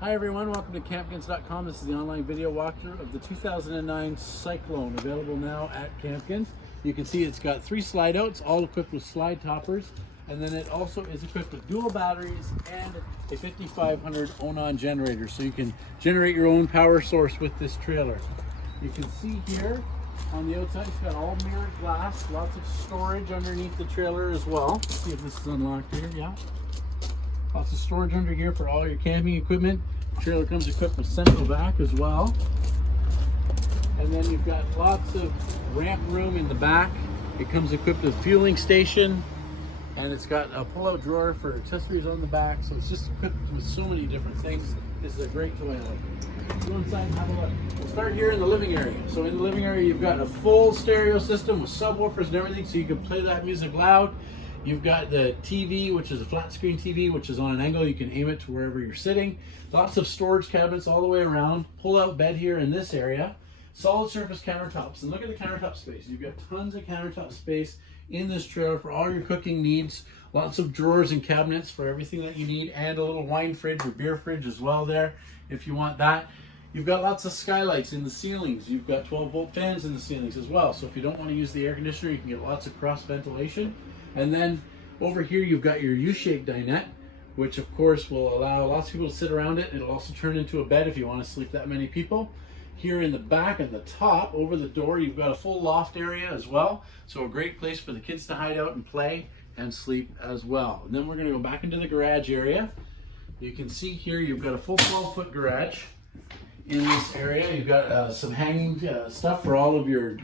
Hi everyone, welcome to Campkins.com. This is the online video walkthrough of the 2009 Cyclone, available now at Campkins. You can see it's got 3 slide outs, all equipped with slide toppers, and then it also is equipped with dual batteries and a 5500 Onan generator, so you can generate your own power source with this trailer. You can see here on the outside it's got all mirrored glass, lots of storage underneath the trailer as well. Let's see if this is unlocked here. Yeah. Lots of storage under here for all your camping equipment. The trailer comes equipped with central vac as well. And then you've got lots of ramp room in the back. It comes equipped with fueling station, and it's got a pull-out drawer for accessories on the back. So it's just equipped with so many different things. This is a great toilet. Go inside and have a look. We'll start here in the living area. So in the living area, you've got a full stereo system with subwoofers and everything, so you can play that music loud. You've got the TV, which is a flat screen TV, which is on an angle. You can aim it to wherever you're sitting. Lots of storage cabinets all the way around. Pull-out bed here in this area. Solid surface countertops. And look at the countertop space. You've got tons of countertop space in this trailer for all your cooking needs. Lots of drawers and cabinets for everything that you need, and a little wine fridge or beer fridge as well there if you want that. You've got lots of skylights in the ceilings. You've got 12-volt fans in the ceilings as well. So if you don't want to use the air conditioner, you can get lots of cross ventilation. And then over here you've got your U-shaped dinette, which of course will allow lots of people to sit around it. It'll also turn into a bed if you want to sleep that many people. Here in the back and the top over the door, you've got a full loft area as well. So a great place for the kids to hide out and play and sleep as well. And then we're going to go back into the garage area. You can see here you've got a full 12-foot garage. In this area, you've got some hanging stuff for all of your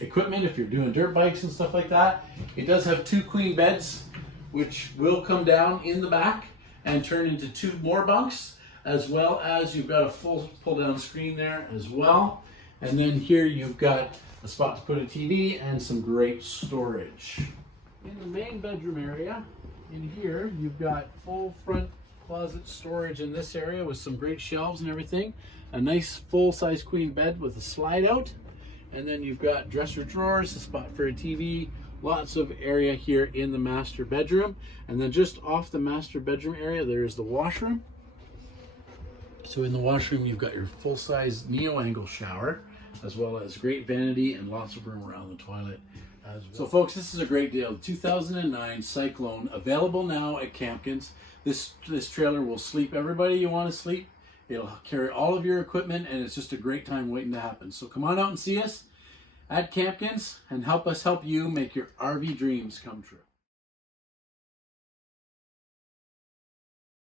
equipment if you're doing dirt bikes and stuff like that. It does have 2 queen beds, which will come down in the back and turn into 2 more bunks, as well as you've got a full pull-down screen there as well. And then here you've got a spot to put a TV and some great storage. In the main bedroom area, in here, you've got full front closet storage in this area with some great shelves and everything. A nice full-size queen bed with a slide out, and then you've got dresser drawers, a spot for a TV, lots of area here in the master bedroom. And then just off the master bedroom area there's the washroom. So in the washroom you've got your full-size neo-angle shower, as well as great vanity and lots of room around the toilet as well. So folks, this is a great deal. The 2009 Cyclone, available now at Campkins. This trailer will sleep everybody you want to sleep. It'll carry all of your equipment, and it's just a great time waiting to happen. So come on out and see us at Campkins and help us help you make your RV dreams come true.